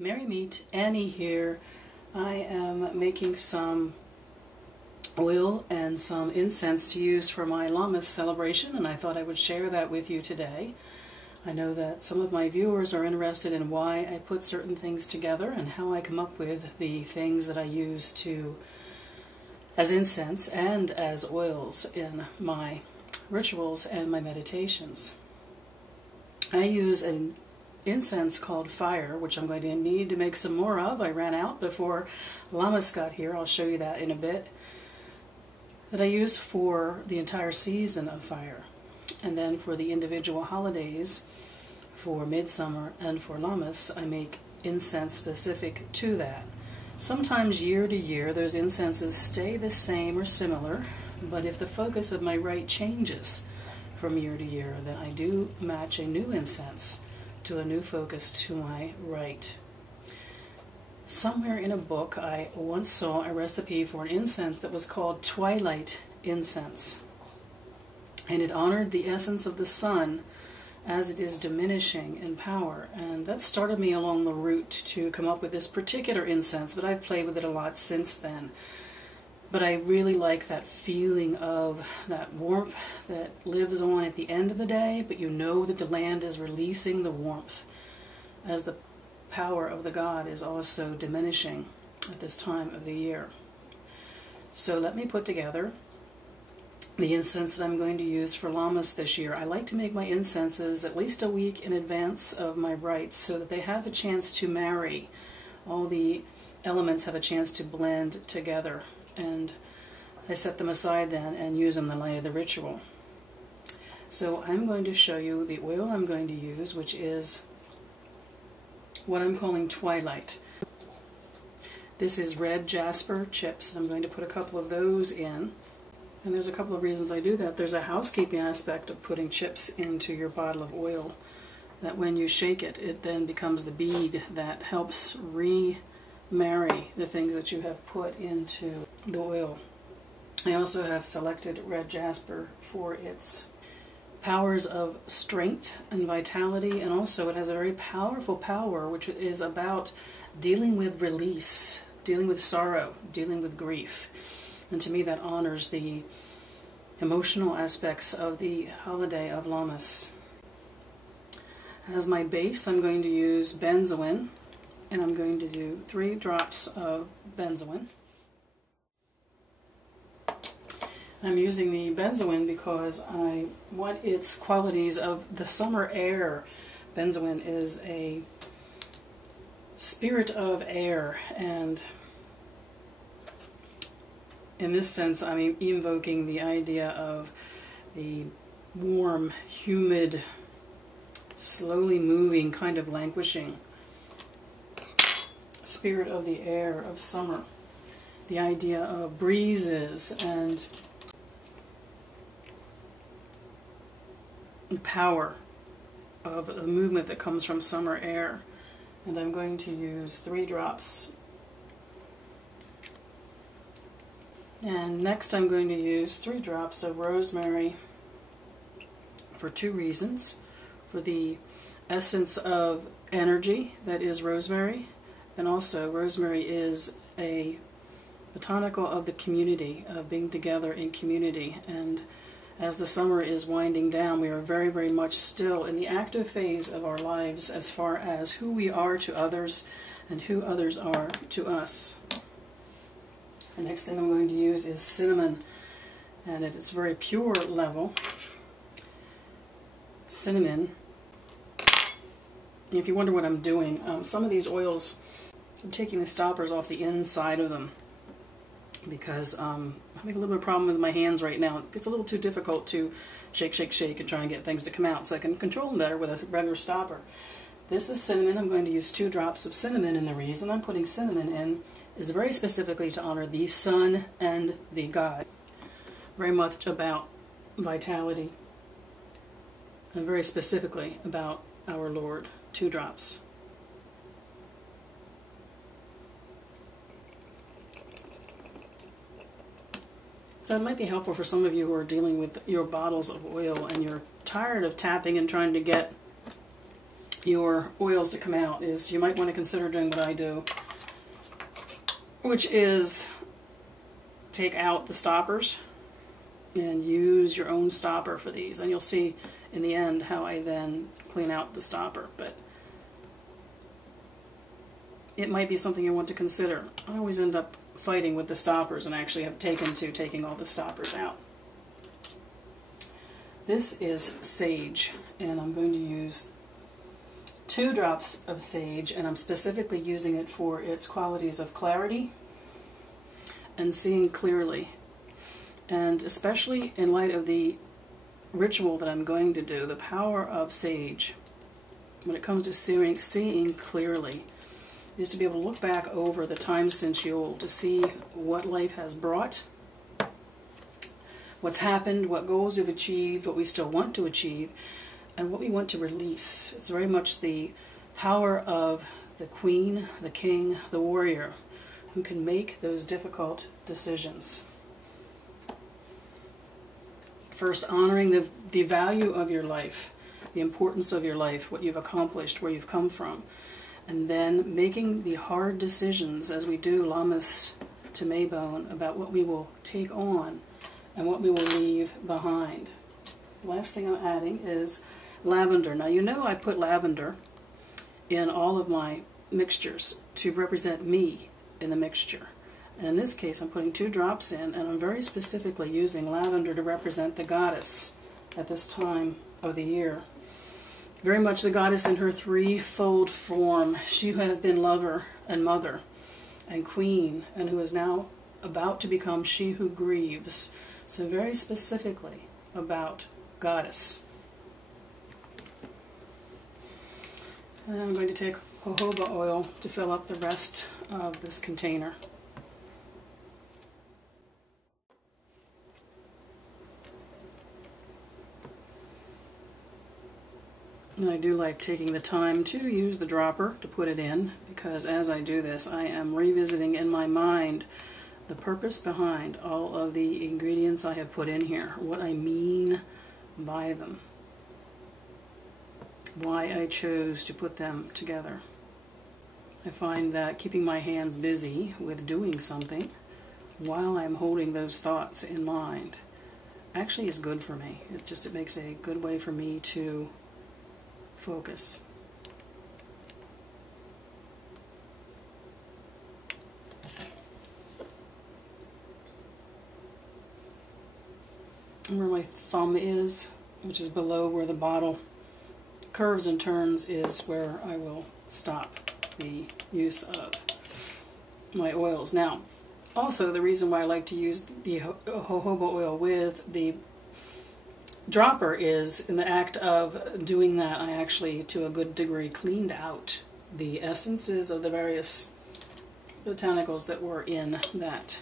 Merry Meet Annie here. I am making some oil and some incense to use for my Lammas celebration, and I thought I would share that with you today. I know that some of my viewers are interested in why I put certain things together and how I come up with the things that I use as incense and as oils in my rituals and my meditations. I use an incense called fire, which I'm going to need to make some more of. I ran out before Lammas got here. I'll show you that in a bit. That I use for the entire season of fire. And then for the individual holidays, for midsummer and for Lammas, I make incense specific to that. Sometimes year to year those incenses stay the same or similar, but if the focus of my rite changes from year to year, then I do match a new incense to a new focus to my rite. Somewhere in a book I once saw a recipe for an incense that was called Twilight incense, and it honored the essence of the sun as it is diminishing in power, and that started me along the route to come up with this particular incense, but I've played with it a lot since then. But I really like that feeling of that warmth that lives on at the end of the day, but you know that the land is releasing the warmth as the power of the god is also diminishing at this time of the year. So let me put together the incense that I'm going to use for Lammas this year. I like to make my incenses at least a week in advance of my rites so that they have a chance to marry. All the elements have a chance to blend together. And I set them aside then and use them the night of the ritual. So I'm going to show you the oil I'm going to use, which is what I'm calling Twilight. This is Red Jasper chips. I'm going to put a couple of those in. And there's a couple of reasons I do that. There's a housekeeping aspect of putting chips into your bottle of oil, that when you shake it, it then becomes the bead that helps remarry the things that you have put into the oil. I also have selected Red Jasper for its powers of strength and vitality, and also it has a very powerful power which is about dealing with release, dealing with sorrow, dealing with grief. And to me that honors the emotional aspects of the holiday of Lammas. As my base I'm going to use Benzoin, and I'm going to do 3 drops of Benzoin. I'm using the Benzoin because I want its qualities of the summer air. Benzoin is a spirit of air, and in this sense I'm invoking the idea of the warm, humid, slowly moving, kind of languishing spirit of the air of summer. The idea of breezes and the power of the movement that comes from summer air. And I'm going to use 3 drops. And next I'm going to use 3 drops of rosemary for 2 reasons. For the essence of energy that is rosemary, and also rosemary is a botanical of the community, of being together in community. And as the summer is winding down, we are very, very much still in the active phase of our lives as far as who we are to others and who others are to us. The next thing I'm going to use is cinnamon, and at its very pure level, cinnamon. If you wonder what I'm doing, some of these oils, I'm taking the stoppers off the inside of them because I'm having a little bit of problem with my hands right now. It's a little too difficult to shake, shake, shake and try and get things to come out, so I can control them better with a regular stopper. This is cinnamon. I'm going to use 2 drops of cinnamon, and the reason I'm putting cinnamon in is very specifically to honor the sun and the god. Very much about vitality, and very specifically about our Lord. 2 drops. So it might be helpful for some of you who are dealing with your bottles of oil and you're tired of tapping and trying to get your oils to come out is you might want to consider doing what I do, which is take out the stoppers and use your own stopper for these. And you'll see in the end how I then clean out the stopper. But it might be something you want to consider. I always end up fighting with the stoppers and actually have taken to taking all the stoppers out. This is sage, and I'm going to use 2 drops of sage, and I'm specifically using it for its qualities of clarity and seeing clearly. And especially in light of the ritual that I'm going to do, the power of sage, when it comes to seeing clearly, is to be able to look back over the time since Yule to see what life has brought, what's happened, what goals we've achieved, what we still want to achieve, and what we want to release. It's very much the power of the queen, the king, the warrior, who can make those difficult decisions. First, honoring the value of your life, the importance of your life, what you've accomplished, where you've come from. And then making the hard decisions, as we do Lammas to Maybone, about what we will take on and what we will leave behind. The last thing I'm adding is lavender. Now you know I put lavender in all of my mixtures to represent me in the mixture. And in this case I'm putting 2 drops in, and I'm very specifically using lavender to represent the goddess at this time of the year. Very much the goddess in her 3-fold form. She who has been lover and mother and queen, and who is now about to become she who grieves. So very specifically about goddess. And I'm going to take jojoba oil to fill up the rest of this container. And I do like taking the time to use the dropper to put it in, because as I do this I am revisiting in my mind the purpose behind all of the ingredients I have put in here, what I mean by them, why I chose to put them together. I find that keeping my hands busy with doing something while I'm holding those thoughts in mind actually is good for me. It makes a good way for me to focus. And where my thumb is, which is below where the bottle curves and turns, is where I will stop the use of my oils. Now, also the reason why I like to use the jojoba oil with the dropper is, in the act of doing that, I actually, to a good degree, cleaned out the essences of the various botanicals that were in that.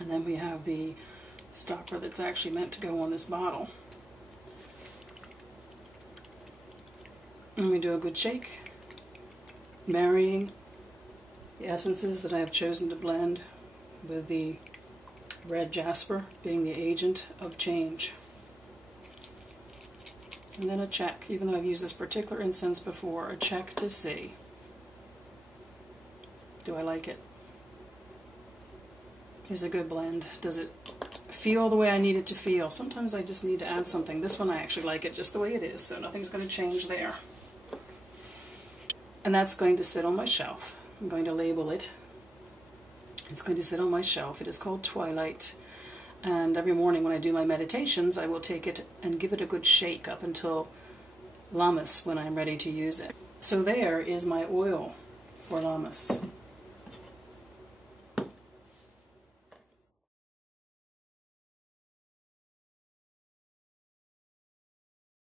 And then we have the stopper that's actually meant to go on this bottle. And we do a good shake, marrying the essences that I have chosen to blend with the Red Jasper being the agent of change. And then a check, even though I've used this particular incense before, a check to see, do I like it? Is it a good blend? Does it feel the way I need it to feel? Sometimes I just need to add something. This one I actually like it just the way it is, so nothing's going to change there. And that's going to sit on my shelf. I'm going to label it. It's going to sit on my shelf. It is called Twilight. And every morning when I do my meditations, I will take it and give it a good shake up until Lammas, when I'm ready to use it. So there is my oil for Lammas.